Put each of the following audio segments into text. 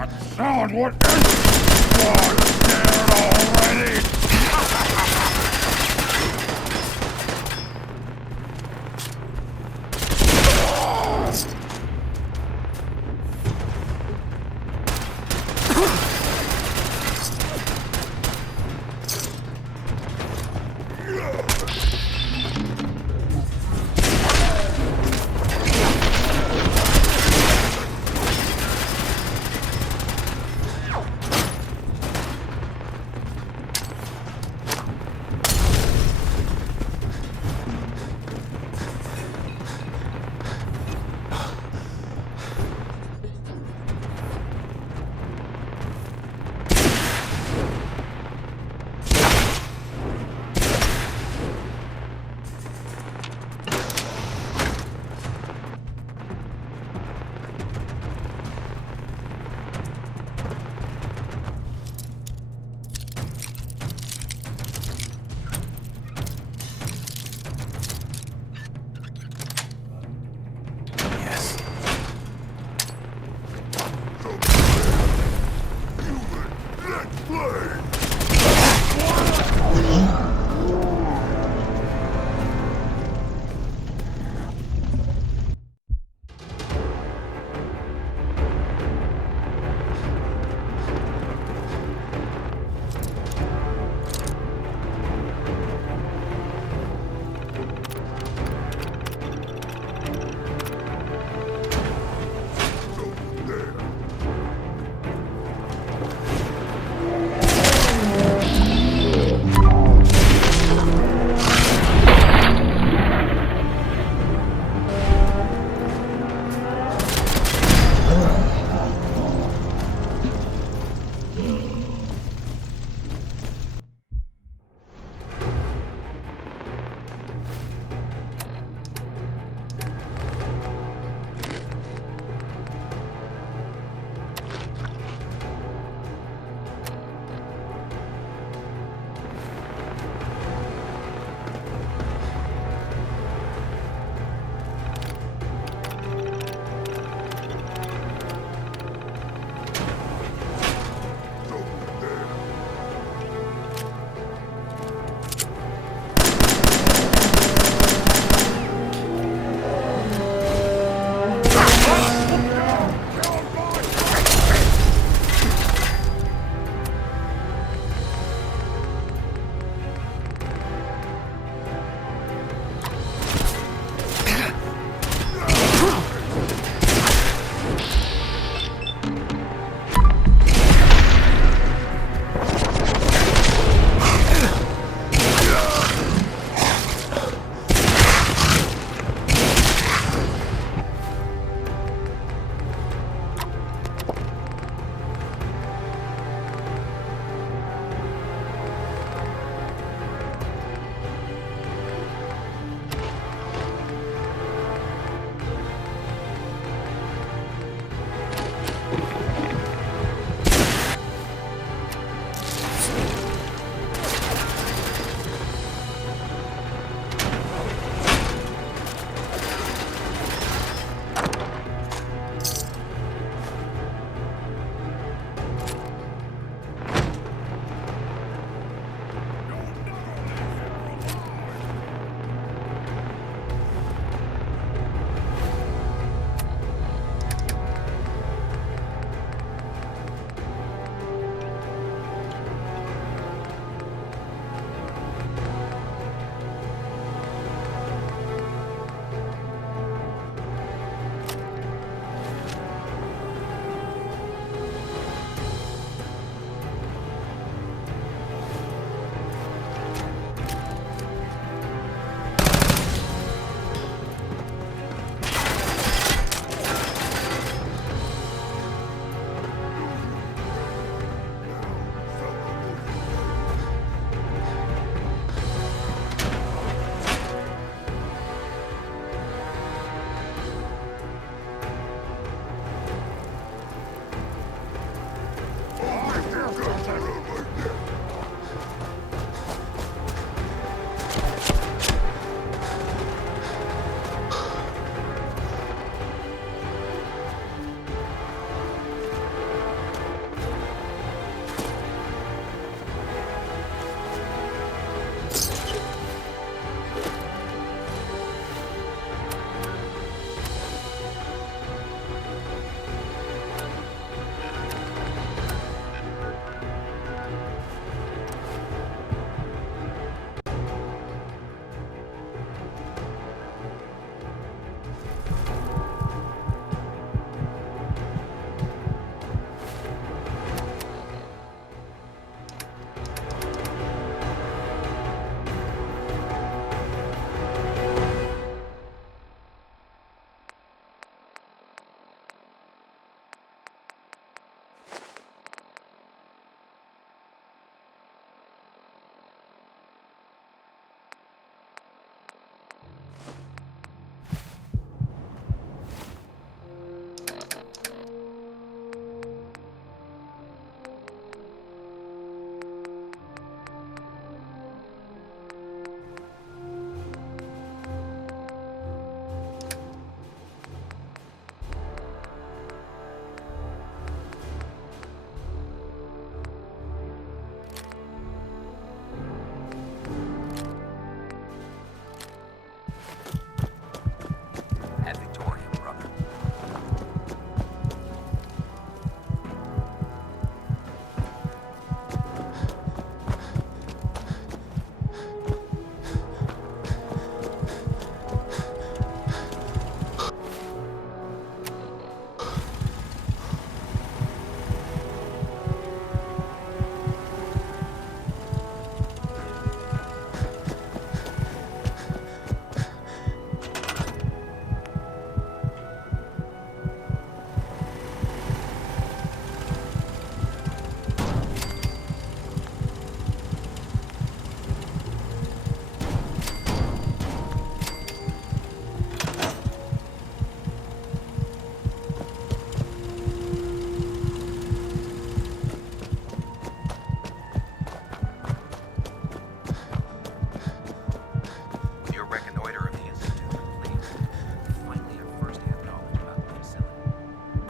That sound what is was dead already.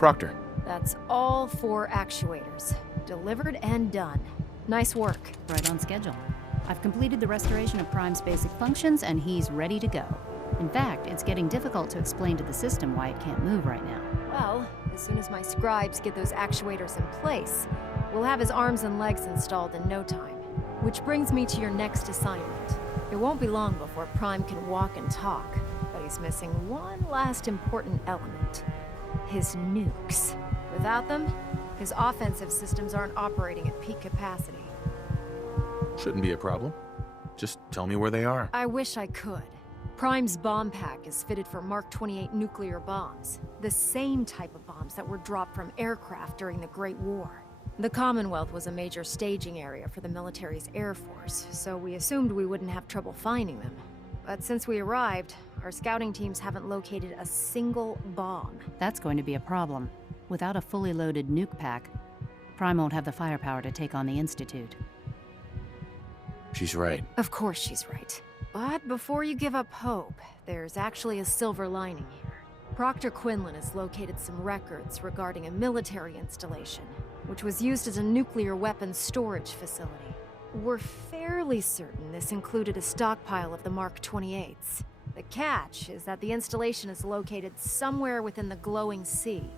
Proctor. That's all 4 actuators. Delivered and done. Nice work. Right on schedule. I've completed the restoration of Prime's basic functions, and he's ready to go. In fact, it's getting difficult to explain to the system why it can't move right now. Well, as soon as my scribes get those actuators in place, we'll have his arms and legs installed in no time. Which brings me to your next assignment. It won't be long before Prime can walk and talk, but he's missing one last important element. His nukes. Without them, his offensive systems aren't operating at peak capacity. Shouldn't be a problem. Just tell me where they are. I wish I could. Prime's bomb pack is fitted for Mark 28 nuclear bombs, the same type of bombs that were dropped from aircraft during the Great War. The Commonwealth was a major staging area for the military's air force, so we assumed we wouldn't have trouble finding them. But since we arrived, our scouting teams haven't located a single bomb. That's going to be a problem. Without a fully loaded nuke pack, Prime won't have the firepower to take on the Institute. She's right. Of course she's right. But before you give up hope, there's actually a silver lining here. Proctor Quinlan has located some records regarding a military installation, which was used as a nuclear weapons storage facility. We're fairly certain this included a stockpile of the Mark 28s. The catch is that the installation is located somewhere within the glowing sea.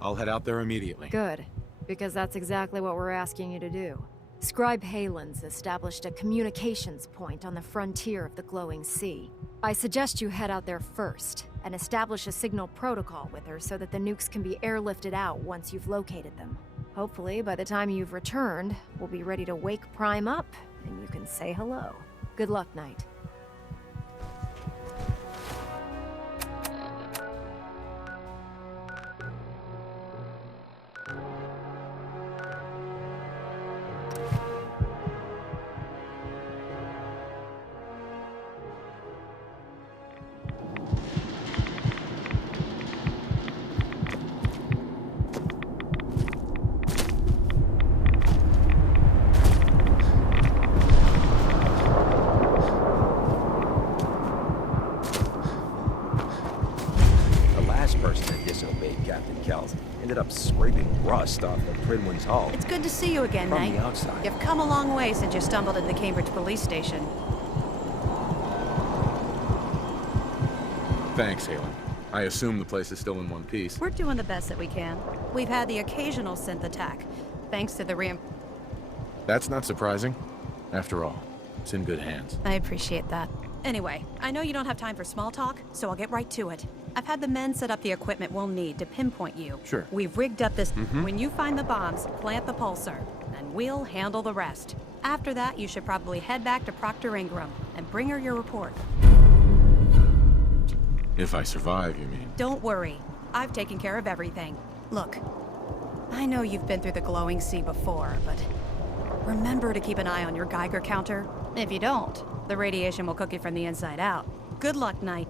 I'll head out there immediately. Good, because that's exactly what we're asking you to do. Scribe Halen's established a communications point on the frontier of the glowing sea. I suggest you head out there first, and establish a signal protocol with her so that the nukes can be airlifted out once you've located them. Hopefully, by the time you've returned, we'll be ready to wake Prime up, and you can say hello. Good luck, Knight. Ended up scraping rust off the Pridwin's hull. It's good to see you again, From Knight. the outside. You've come a long way since you stumbled into the Cambridge police station. Thanks, Halen. I assume the place is still in one piece. We're doing the best that we can. We've had the occasional synth attack, thanks to the That's not surprising. After all, it's in good hands. I appreciate that. Anyway, I know you don't have time for small talk, so I'll get right to it. I've had the men set up the equipment we'll need to pinpoint you. Sure. We've rigged up this... When you find the bombs, plant the pulsar, and we'll handle the rest. After that, you should probably head back to Proctor Ingram and bring her your report. If I survive, you mean? Don't worry. I've taken care of everything. Look, I know you've been through the glowing sea before, but remember to keep an eye on your Geiger counter. If you don't, the radiation will cook you from the inside out. Good luck, Knight.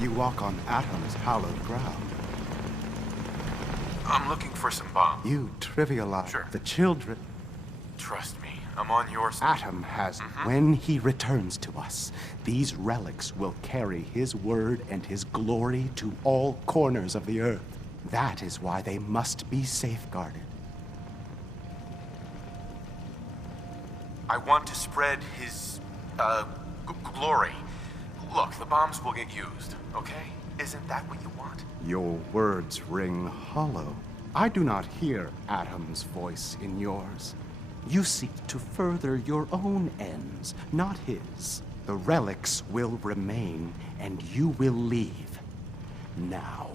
You walk on Atom's hallowed ground. I'm looking for some bombs. You trivialize Sure. the children. Trust me, I'm on your side. Atom has, when he returns to us, these relics will carry his word and his glory to all corners of the earth. That is why they must be safeguarded. I want to spread his, glory. Look, the bombs will get used, okay? Isn't that what you want? Your words ring hollow. I do not hear Atom's voice in yours. You seek to further your own ends, not his. The relics will remain, and you will leave. Now.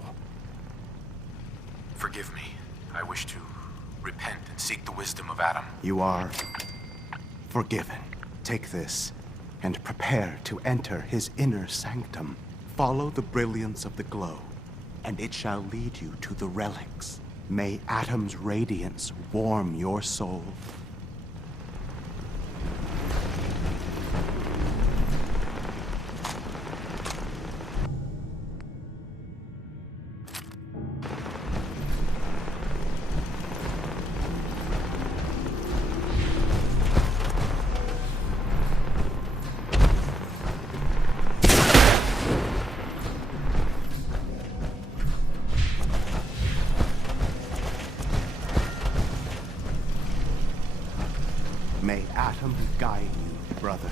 Forgive me. I wish to repent and seek the wisdom of Adam. You are forgiven. Take this, and prepare to enter his inner sanctum. Follow the brilliance of the glow, and it shall lead you to the relics. May Atom's radiance warm your soul. May Atom guide you, brother.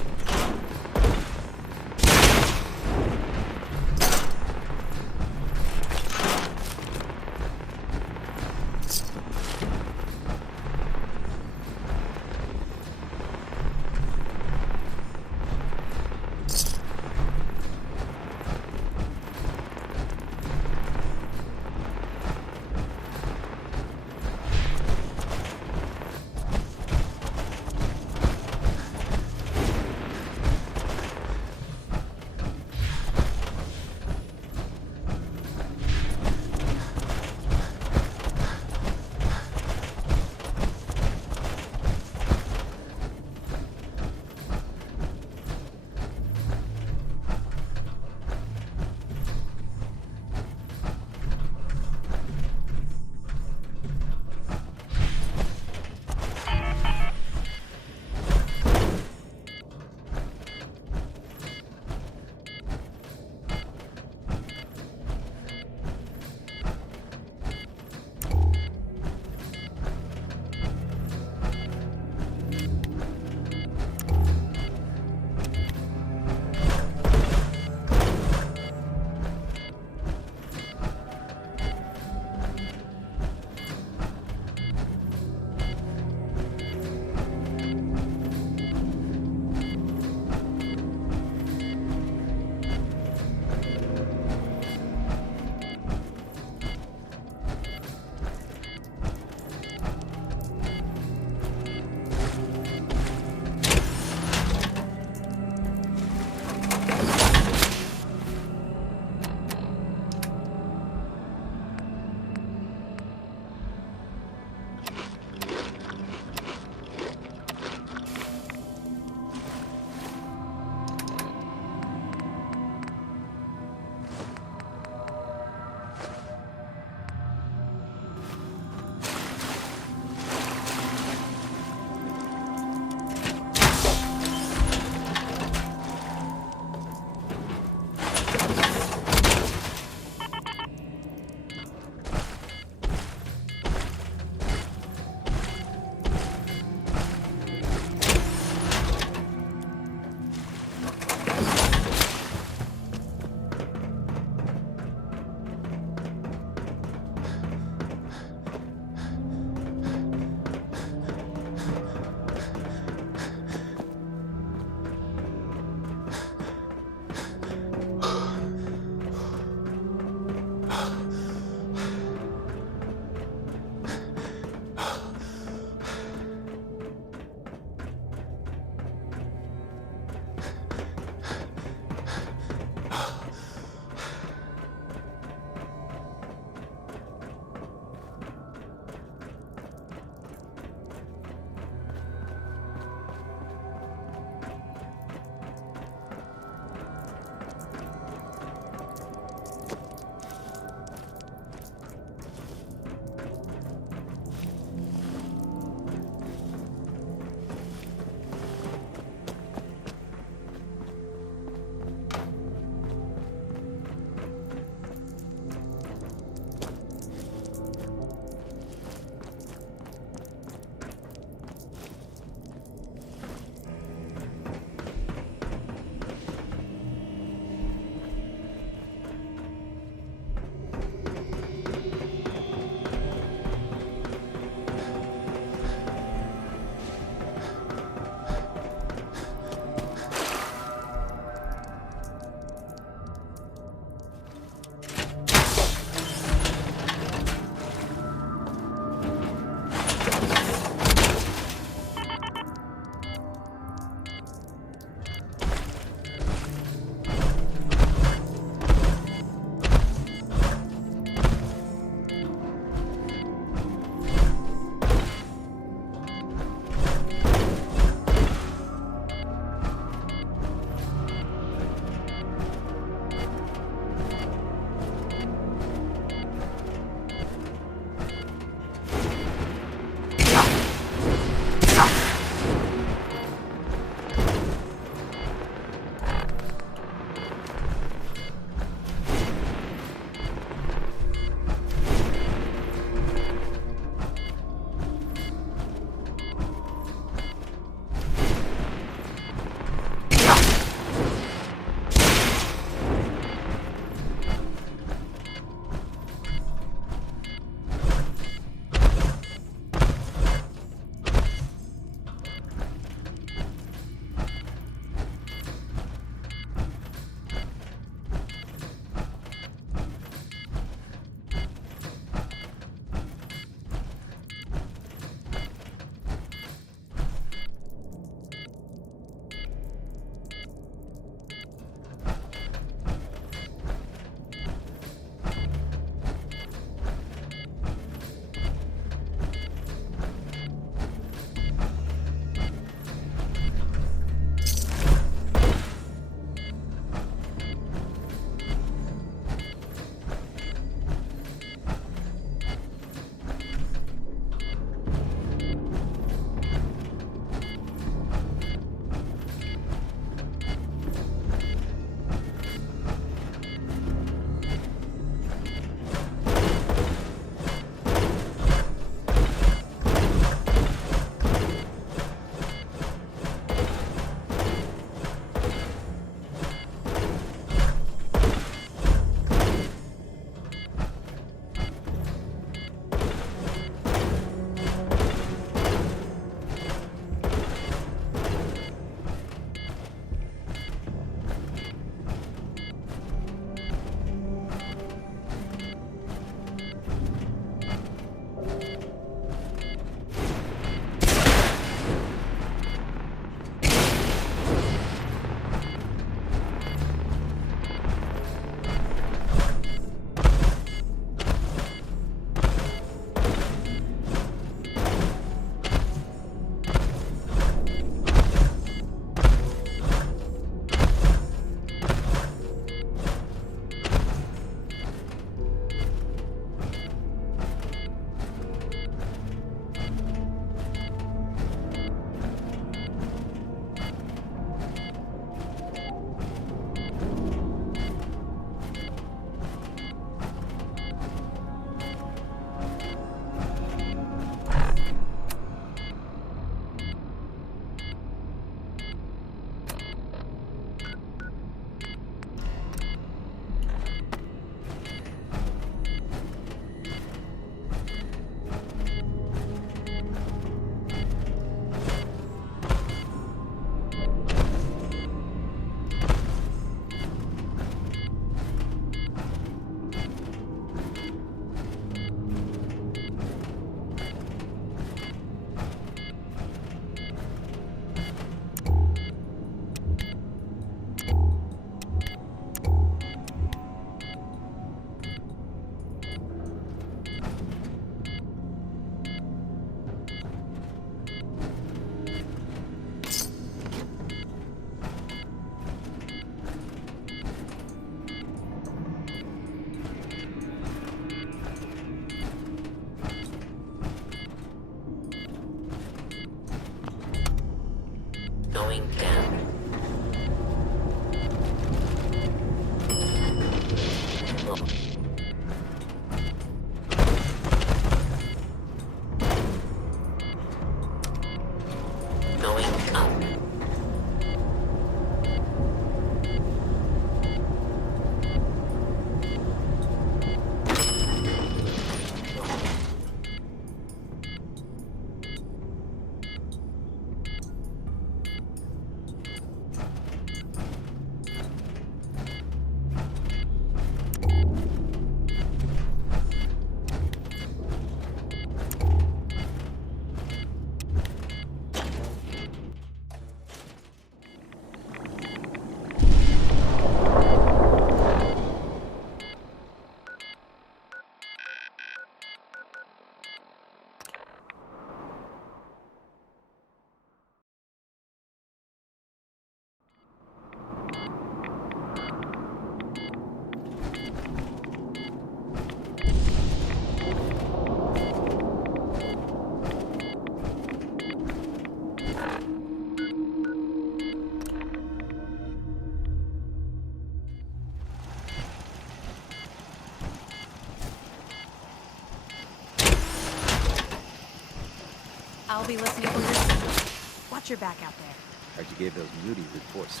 I'll be listening for your... Watch your back out there. Heard you gave those muty reports.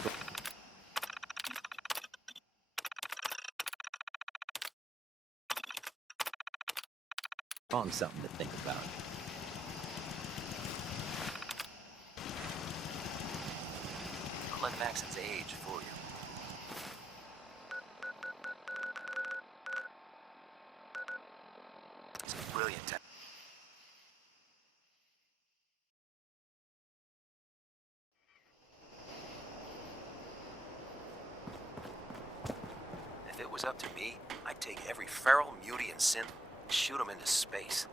On something to think about. Don't let Maxon's age fool you. He's a brilliant tech. If it was up to me, I'd take every feral, muty, and synth and shoot them into space.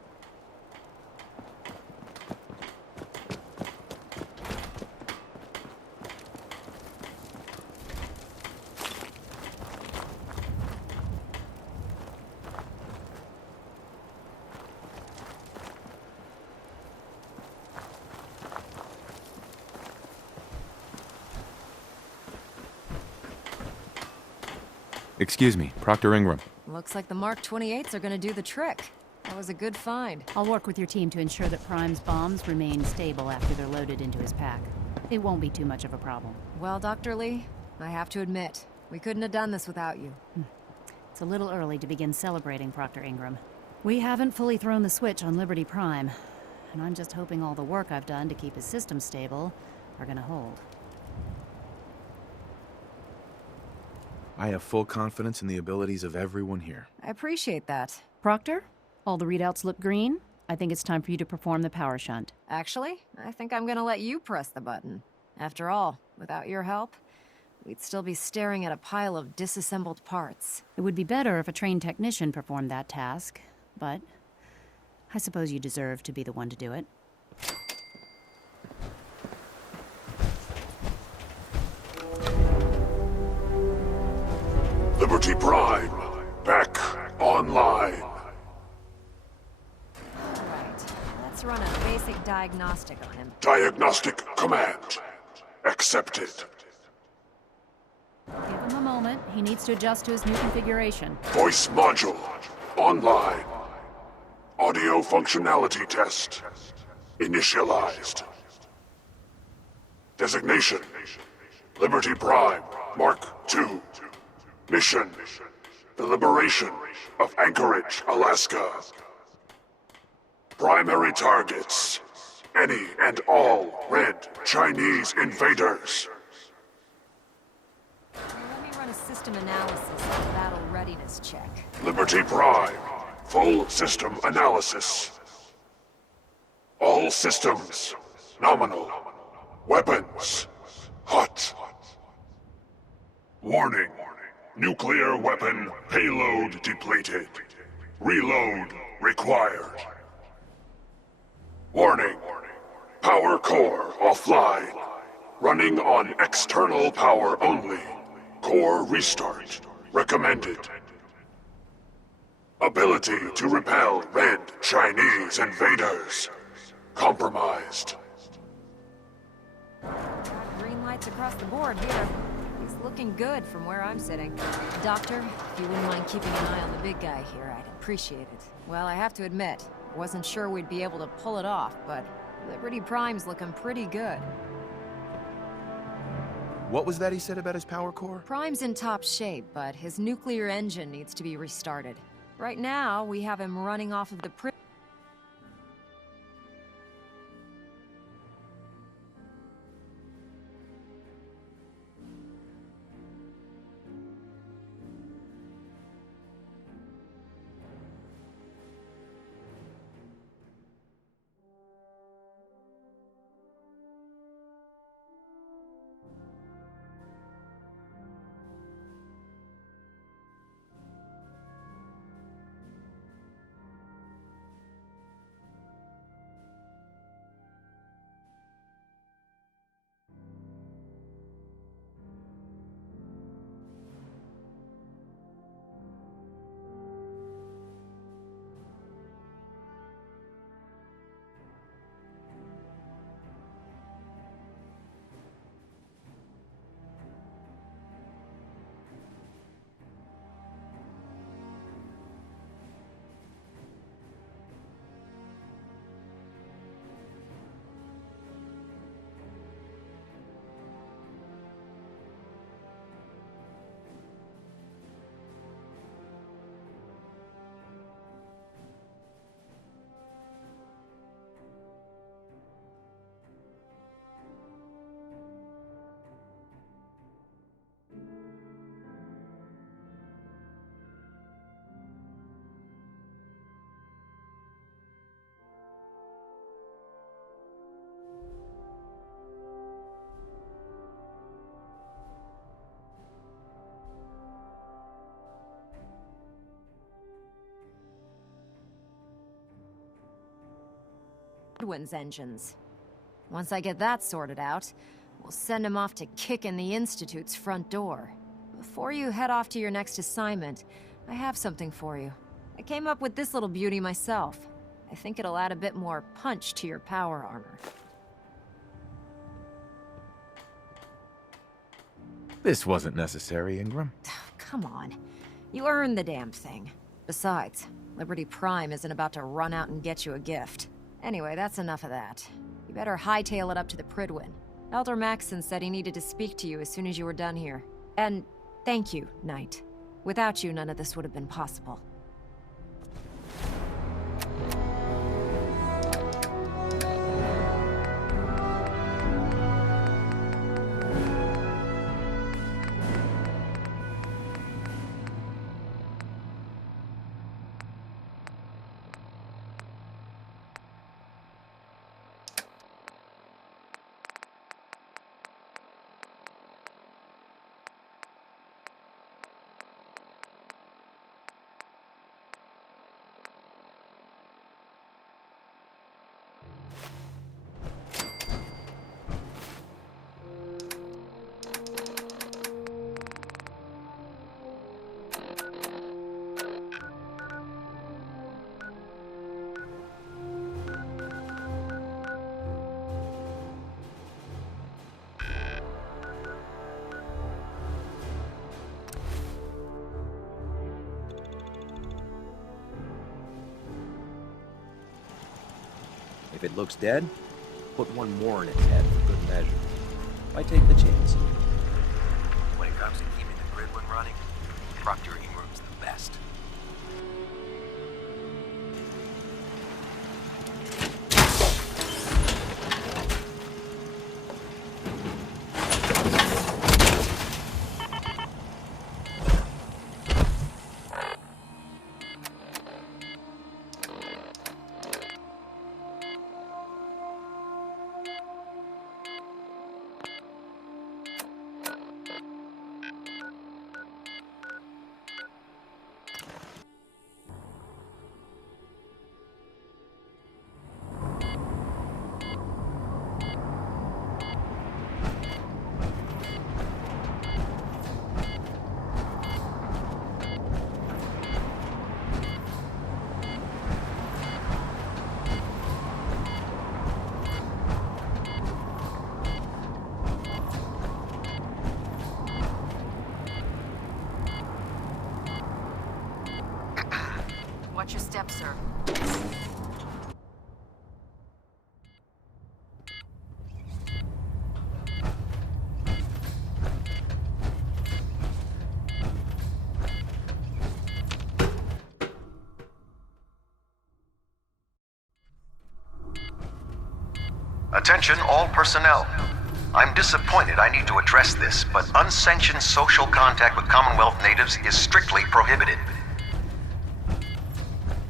Excuse me, Proctor Ingram. Looks like the Mark 28s are gonna do the trick. That was a good find. I'll work with your team to ensure that Prime's bombs remain stable after they're loaded into his pack. It won't be too much of a problem. Well, Dr. Lee, I have to admit, we couldn't have done this without you. It's a little early to begin celebrating, Proctor Ingram. We haven't fully thrown the switch on Liberty Prime, and I'm just hoping all the work I've done to keep his system stable are gonna hold. I have full confidence in the abilities of everyone here. I appreciate that. Proctor, all the readouts look green. I think it's time for you to perform the power shunt. Actually, I think I'm gonna let you press the button. After all, without your help, we'd still be staring at a pile of disassembled parts. It would be better if a trained technician performed that task, but I suppose you deserve to be the one to do it. Liberty Prime, back online. Right. Let's run a basic diagnostic on him. Diagnostic command accepted. Give him a moment. He needs to adjust to his new configuration. Voice module online. Audio functionality test initialized. Designation: Liberty Prime Mark II. Mission: the liberation of Anchorage, Alaska. Primary targets: any and all red Chinese invaders. Let me run a system analysis and a battle readiness check. Liberty Prime, full system analysis. All systems nominal. Weapons hot. Warning. Nuclear weapon payload depleted. Reload required. Warning. Power core offline. Running on external power only. Core restart recommended. Ability to repel red Chinese invaders compromised. Got green lights across the board here. He's looking good from where I'm sitting. Doctor, if you wouldn't mind keeping an eye on the big guy here, I'd appreciate it. Well, I have to admit, I wasn't sure we'd be able to pull it off, but Liberty Prime's looking pretty good. What was that he said about his power core? Prime's in top shape, but his nuclear engine needs to be restarted. Right now, we have him running off of the Prydwen's engines. Once I get that sorted out, we'll send him off to kick in the Institute's front door. Before you head off to your next assignment, I have something for you. I came up with this little beauty myself. I think it'll add a bit more punch to your power armor. This wasn't necessary, Ingram. Come on. You earned the damn thing. Besides, Liberty Prime isn't about to run out and get you a gift. Anyway, that's enough of that. You better hightail it up to the Prydwen. Elder Maxson said he needed to speak to you as soon as you were done here. And thank you, Knight. Without you, none of this would have been possible. If it looks dead, put one more in its head for good measure. Why take the chance? When it comes to keeping the Prydwen running, Proctor Ingram's the best. Watch your step, sir. Attention all personnel. I'm disappointed I need to address this, but unsanctioned social contact with Commonwealth natives is strictly prohibited.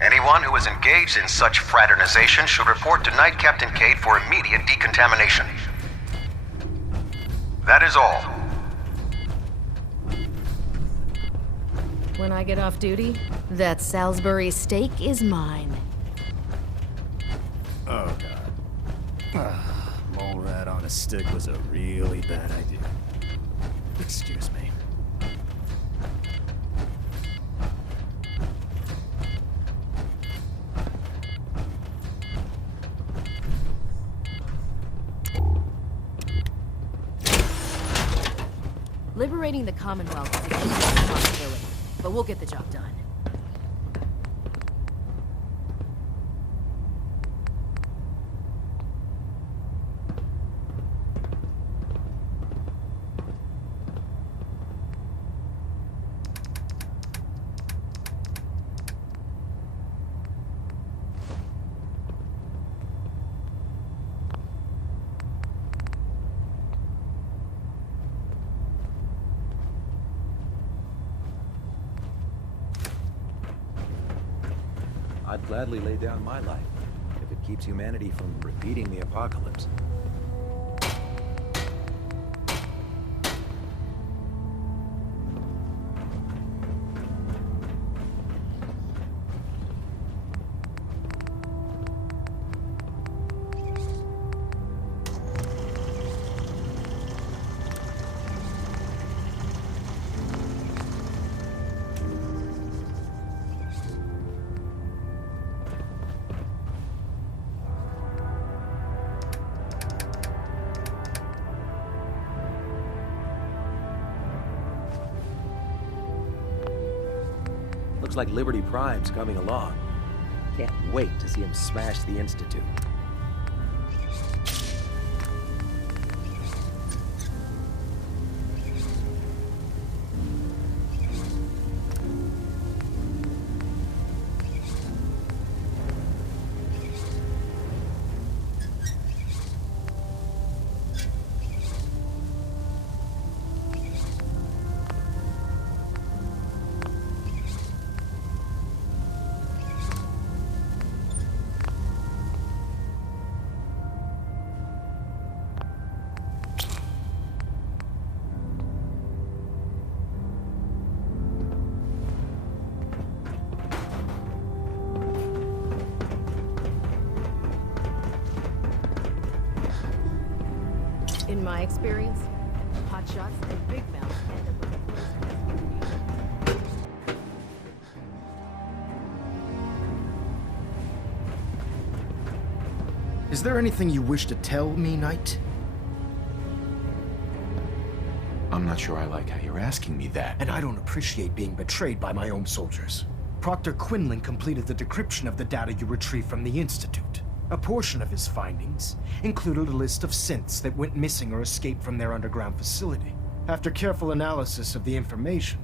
Anyone who is engaged in such fraternization should report to Knight Captain Cade for immediate decontamination. That is all. When I get off duty, that Salisbury steak is mine. Oh, God. Mole rat on a stick was a really bad idea. Excuse me. Liberating the Commonwealth is a huge responsibility, but we'll get the job done. I'd gladly lay down my life if it keeps humanity from repeating the apocalypse. Looks like Liberty Prime's coming along. Can't wait to see him smash the Institute. In my experience, hotshots and big mouths end up with a poison. Is there anything you wish to tell me, Knight? I'm not sure I like how you're asking me that. And I don't appreciate being betrayed by my own soldiers. Proctor Quinlan completed the decryption of the data you retrieved from the Institute. A portion of his findings included a list of synths that went missing or escaped from their underground facility. After careful analysis of the information,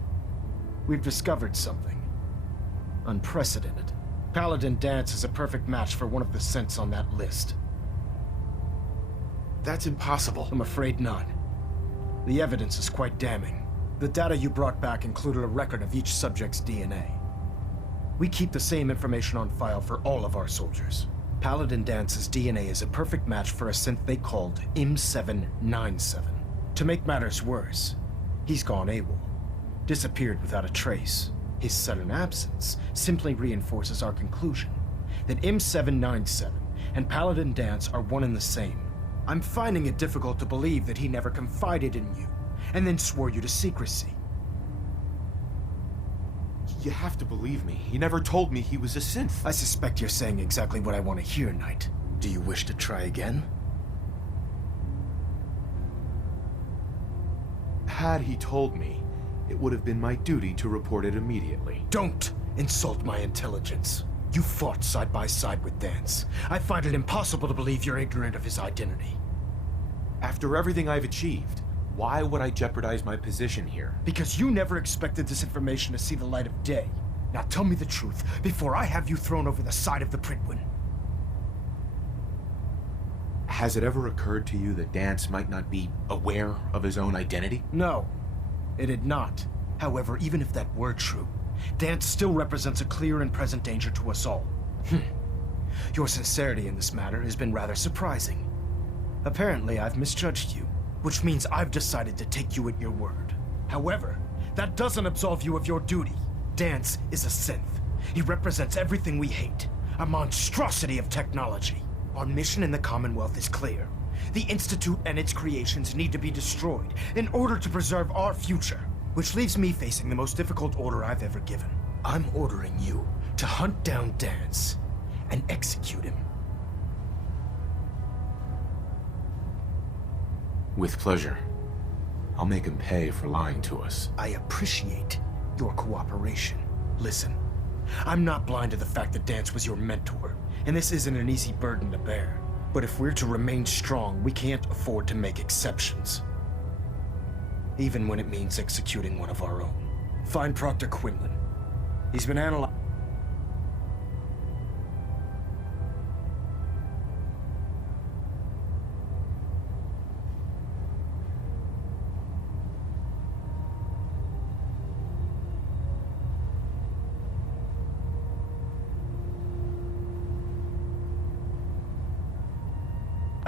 we've discovered something unprecedented. Paladin Danse is a perfect match for one of the synths on that list. That's impossible. I'm afraid not. The evidence is quite damning. The data you brought back included a record of each subject's DNA. We keep the same information on file for all of our soldiers. Paladin Dance's DNA is a perfect match for a synth they called M797. To make matters worse, he's gone AWOL. Disappeared without a trace. His sudden absence simply reinforces our conclusion that M797 and Paladin Danse are one and the same. I'm finding it difficult to believe that he never confided in you, and then swore you to secrecy. You have to believe me. He never told me he was a synth. I suspect you're saying exactly what I want to hear, Knight. Do you wish to try again? Had he told me, it would have been my duty to report it immediately. Don't insult my intelligence. You fought side by side with Danse. I find it impossible to believe you're ignorant of his identity. After everything I've achieved, why would I jeopardize my position here? Because you never expected this information to see the light of day. Now tell me the truth, before I have you thrown over the side of the Prydwen. Has it ever occurred to you that Danse might not be aware of his own identity? No, it had not. However, even if that were true, Danse still represents a clear and present danger to us all. Your sincerity in this matter has been rather surprising. Apparently, I've misjudged you, which means I've decided to take you at your word. However, that doesn't absolve you of your duty. Danse is a synth. He represents everything we hate, a monstrosity of technology. Our mission in the Commonwealth is clear. The Institute and its creations need to be destroyed in order to preserve our future, which leaves me facing the most difficult order I've ever given. I'm ordering you to hunt down Danse and execute him. With pleasure. I'll make him pay for lying to us. I appreciate your cooperation. Listen, I'm not blind to the fact that Danse was your mentor, and this isn't an easy burden to bear. But if we're to remain strong, we can't afford to make exceptions. Even when it means executing one of our own. Find Proctor Quinlan. He's been analyzed.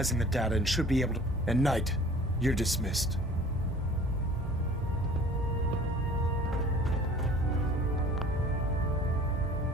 In the data and should be able to. And Knight, you're dismissed.